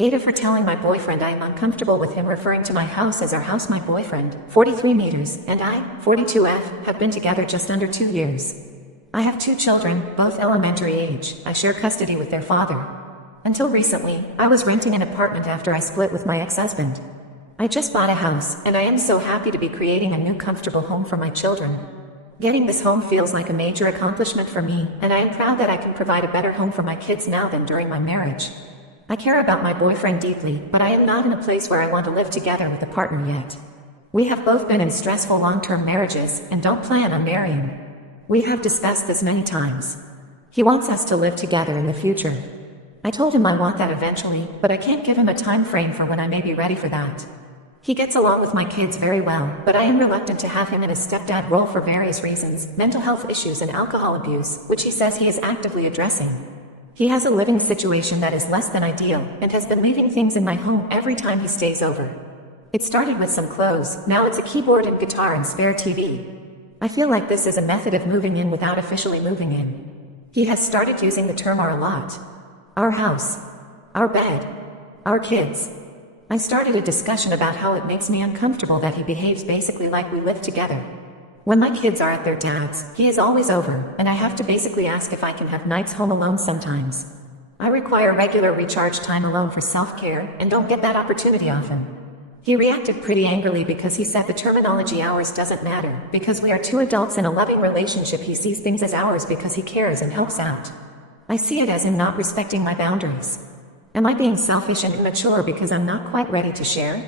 Ada for telling my boyfriend I am uncomfortable with him referring to my house as our house. My boyfriend, 43 meters, and I, 42F, have been together just under 2 years. I have 2 children, both elementary age. I share custody with their father. Until recently, I was renting an apartment after I split with my ex-husband. I just bought a house, and I am so happy to be creating a new comfortable home for my children. Getting this home feels like a major accomplishment for me, and I am proud that I can provide a better home for my kids now than during my marriage. I care about my boyfriend deeply, but I am not in a place where I want to live together with a partner yet. We have both been in stressful long-term marriages and don't plan on marrying. We have discussed this many times. He wants us to live together in the future. I told him I want that eventually, but I can't give him a time frame for when I may be ready for that. He gets along with my kids very well, but I am reluctant to have him in a stepdad role for various reasons, mental health issues and alcohol abuse, which he says he is actively addressing. He has a living situation that is less than ideal, and has been leaving things in my home every time he stays over. It started with some clothes, now it's a keyboard and guitar and spare TV. I feel like this is a method of moving in without officially moving in. He has started using the term our lot. Our house. Our bed. Our kids. I started a discussion about how it makes me uncomfortable that he behaves basically like we live together. When my kids are at their dad's, he is always over, and I have to basically ask if I can have nights home alone sometimes. I require regular recharge time alone for self-care, and don't get that opportunity often. He reacted pretty angrily because he said the terminology ours doesn't matter, because we are 2 adults in a loving relationship. He sees things as ours because he cares and helps out. I see it as him not respecting my boundaries. Am I being selfish and immature because I'm not quite ready to share?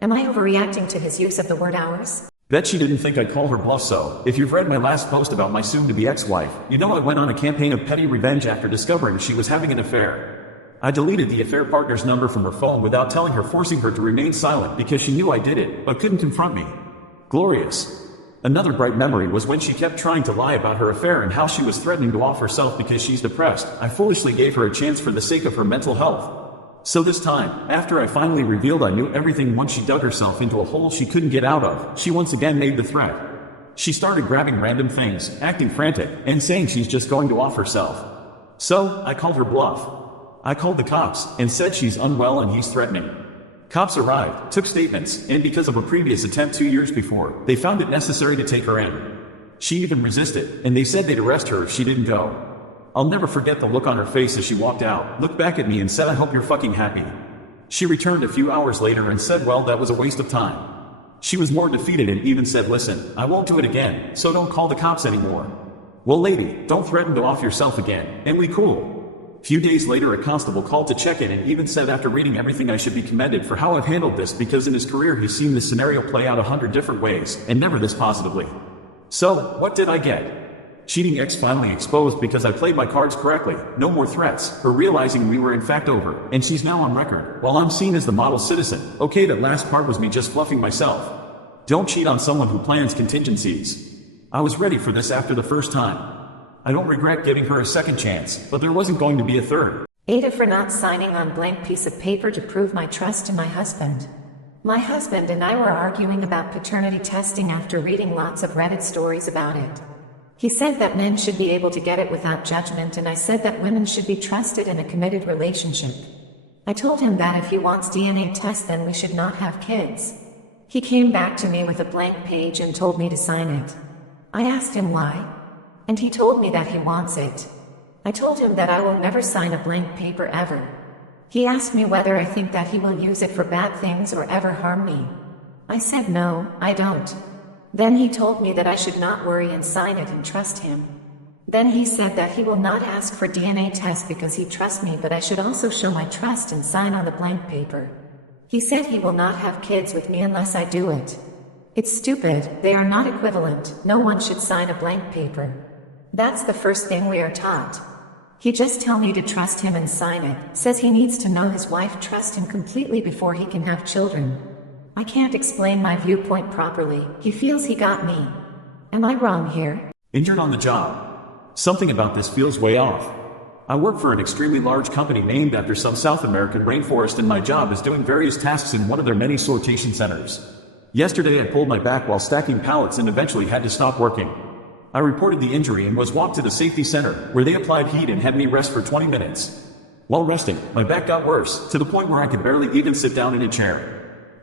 Am I overreacting to his use of the word ours? Bet she didn't think I'd call her bluff. So, if you've read my last post about my soon-to-be ex-wife, you know I went on a campaign of petty revenge after discovering she was having an affair. I deleted the affair partner's number from her phone without telling her, forcing her to remain silent because she knew I did it, but couldn't confront me. Glorious. Another bright memory was when she kept trying to lie about her affair and how she was threatening to off herself because she's depressed. I foolishly gave her a chance for the sake of her mental health. So this time, after I finally revealed I knew everything once she dug herself into a hole she couldn't get out of, she once again made the threat. She started grabbing random things, acting frantic, and saying she's just going to off herself. So, I called her bluff. I called the cops, and said she's unwell and he's threatening. Cops arrived, took statements, and because of a previous attempt 2 years before, they found it necessary to take her in. She even resisted, and they said they'd arrest her if she didn't go. I'll never forget the look on her face as she walked out, looked back at me and said, "I hope you're fucking happy." She returned a few hours later and said, "Well, that was a waste of time." She was more defeated and even said, "Listen, I won't do it again, so don't call the cops anymore." Well, lady, don't threaten to off yourself again, and we cool. Few days later, a constable called to check in and even said, after reading everything, I should be commended for how I've handled this, because in his career he's seen this scenario play out 100 different ways, and never this positively. So, what did I get? Cheating ex finally exposed because I played my cards correctly, no more threats, her realizing we were in fact over, and she's now on record, while I'm seen as the model citizen. Okay, that last part was me just fluffing myself. Don't cheat on someone who plans contingencies. I was ready for this after the first time. I don't regret giving her a second chance, but there wasn't going to be a third. Ada for not signing on blank piece of paper to prove my trust in my husband. My husband and I were arguing about paternity testing after reading lots of Reddit stories about it. He said that men should be able to get it without judgment, and I said that women should be trusted in a committed relationship. I told him that if he wants DNA tests, then we should not have kids. He came back to me with a blank page and told me to sign it. I asked him why, and he told me that he wants it. I told him that I will never sign a blank paper ever. He asked me whether I think that he will use it for bad things or ever harm me. I said no, I don't. Then he told me that I should not worry and sign it and trust him. Then he said that he will not ask for DNA tests because he trusts me, but I should also show my trust and sign on the blank paper. He said he will not have kids with me unless I do it. It's stupid, they are not equivalent, no one should sign a blank paper. That's the first thing we are taught. He just tell me to trust him and sign it, says he needs to know his wife trusts him completely before he can have children. I can't explain my viewpoint properly, he feels he got me. Am I wrong here? Injured on the job. Something about this feels way off. I work for an extremely large company named after some South American rainforest, and my job is doing various tasks in one of their many sortation centers. Yesterday I pulled my back while stacking pallets and eventually had to stop working. I reported the injury and was walked to the safety center, where they applied heat and had me rest for 20 minutes. While resting, my back got worse, to the point where I could barely even sit down in a chair.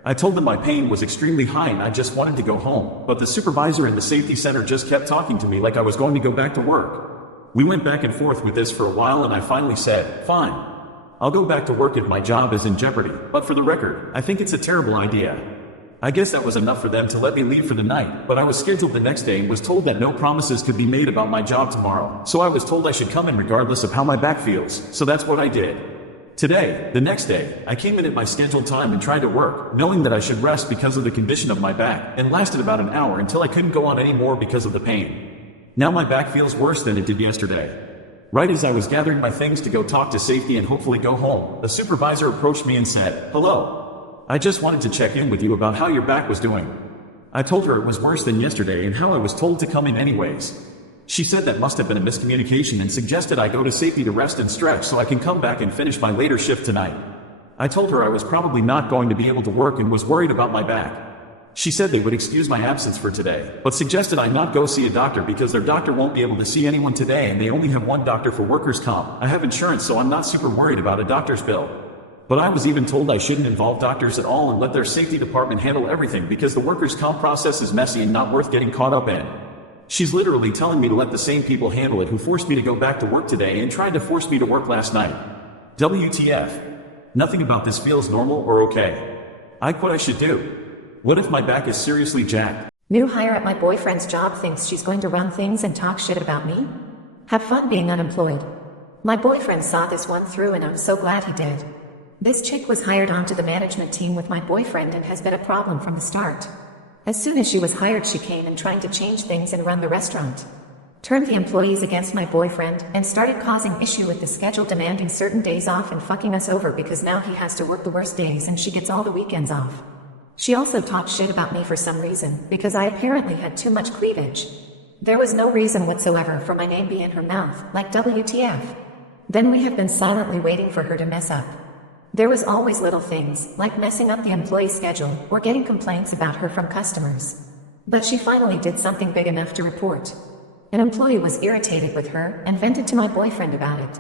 I told them my pain was extremely high and I just wanted to go home, but the supervisor in the safety center just kept talking to me like I was going to go back to work. We went back and forth with this for a while and I finally said, fine. I'll go back to work if my job is in jeopardy, but for the record, I think it's a terrible idea. I guess that was enough for them to let me leave for the night, but I was scheduled the next day and was told that no promises could be made about my job tomorrow, so I was told I should come in regardless of how my back feels, so that's what I did. Today, the next day, I came in at my scheduled time and tried to work, knowing that I should rest because of the condition of my back, and lasted about an hour until I couldn't go on anymore because of the pain. Now my back feels worse than it did yesterday. Right as I was gathering my things to go talk to safety and hopefully go home, the supervisor approached me and said, "Hello. I just wanted to check in with you about how your back was doing." I told her it was worse than yesterday and how I was told to come in anyways. She said that must have been a miscommunication and suggested I go to safety to rest and stretch so I can come back and finish my later shift tonight. I told her I was probably not going to be able to work and was worried about my back. She said they would excuse my absence for today, but suggested I not go see a doctor because their doctor won't be able to see anyone today and they only have one doctor for workers' comp. I have insurance, so I'm not super worried about a doctor's bill. But I was even told I shouldn't involve doctors at all and let their safety department handle everything because the workers' comp process is messy and not worth getting caught up in. She's literally telling me to let the same people handle it who forced me to go back to work today and tried to force me to work last night. WTF. Nothing about this feels normal or okay. What I should do. What if my back is seriously jacked? New hire at my boyfriend's job thinks she's going to run things and talk shit about me? Have fun being unemployed. My boyfriend saw this one through and I'm so glad he did. This chick was hired onto the management team with my boyfriend and has been a problem from the start. As soon as she was hired, she came in trying to change things and run the restaurant. Turned the employees against my boyfriend and started causing issue with the schedule, demanding certain days off and fucking us over because now he has to work the worst days and she gets all the weekends off. She also talked shit about me for some reason because I apparently had too much cleavage. There was no reason whatsoever for my name being in her mouth, like WTF. Then we have been silently waiting for her to mess up. There was always little things, like messing up the employee schedule or getting complaints about her from customers. But she finally did something big enough to report. An employee was irritated with her and vented to my boyfriend about it.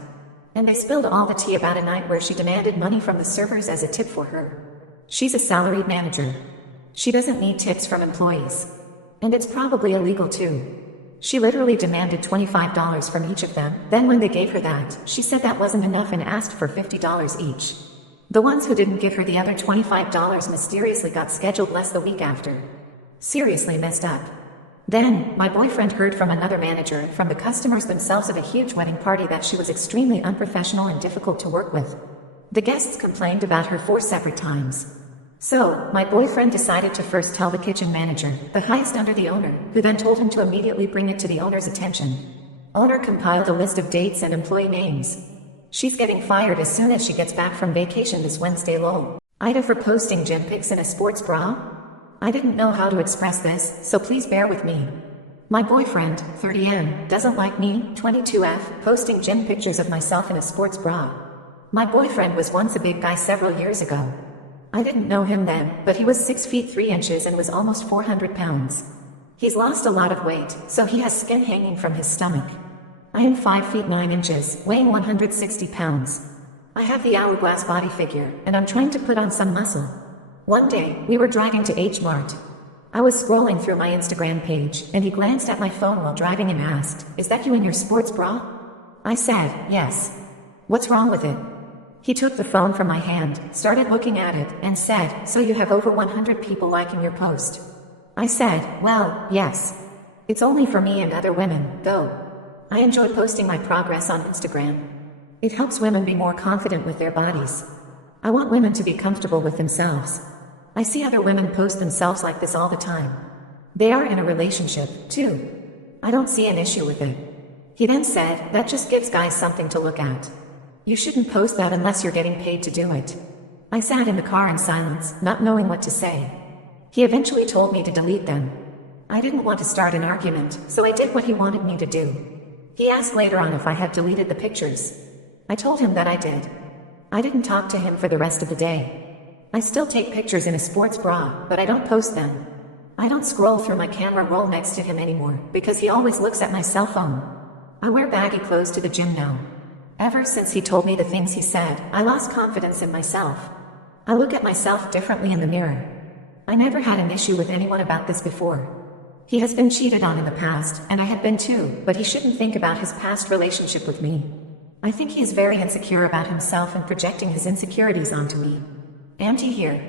And they spilled all the tea about a night where she demanded money from the servers as a tip for her. She's a salaried manager. She doesn't need tips from employees. And it's probably illegal too. She literally demanded $25 from each of them. Then when they gave her that, she said that wasn't enough and asked for $50 each. The ones who didn't give her the other $25 mysteriously got scheduled less the week after. Seriously messed up. Then, my boyfriend heard from another manager and from the customers themselves at a huge wedding party that she was extremely unprofessional and difficult to work with. The guests complained about her 4 separate times. So, my boyfriend decided to first tell the kitchen manager, the highest under the owner, who then told him to immediately bring it to the owner's attention. Owner compiled a list of dates and employee names. She's getting fired as soon as she gets back from vacation this Wednesday lol. Ida for posting gym pics in a sports bra? I didn't know how to express this, so please bear with me. My boyfriend, 30N, doesn't like me, 22F, posting gym pictures of myself in a sports bra. My boyfriend was once a big guy several years ago. I didn't know him then, but he was 6 feet 3 inches and was almost 400 pounds. He's lost a lot of weight, so he has skin hanging from his stomach. I am 5 feet 9 inches, weighing 160 pounds. I have the hourglass body figure, and I'm trying to put on some muscle. One day, we were driving to H Mart. I was scrolling through my Instagram page, and he glanced at my phone while driving and asked, "Is that you in your sports bra?" I said, "Yes." "What's wrong with it?" He took the phone from my hand, started looking at it, and said, "So you have over 100 people liking your post?" I said, "Well, yes. It's only for me and other women, though. I enjoy posting my progress on Instagram. It helps women be more confident with their bodies. I want women to be comfortable with themselves. I see other women post themselves like this all the time. They are in a relationship, too. I don't see an issue with it." He then said, "That just gives guys something to look at. You shouldn't post that unless you're getting paid to do it." I sat in the car in silence, not knowing what to say. He eventually told me to delete them. I didn't want to start an argument, so I did what he wanted me to do. He asked later on if I had deleted the pictures. I told him that I did. I didn't talk to him for the rest of the day. I still take pictures in a sports bra, but I don't post them. I don't scroll through my camera roll next to him anymore, because he always looks at my cell phone. I wear baggy clothes to the gym now. Ever since he told me the things he said, I lost confidence in myself. I look at myself differently in the mirror. I never had an issue with anyone about this before. He has been cheated on in the past, and I had been too, but he shouldn't think about his past relationship with me. I think he is very insecure about himself and projecting his insecurities onto me. Auntie here.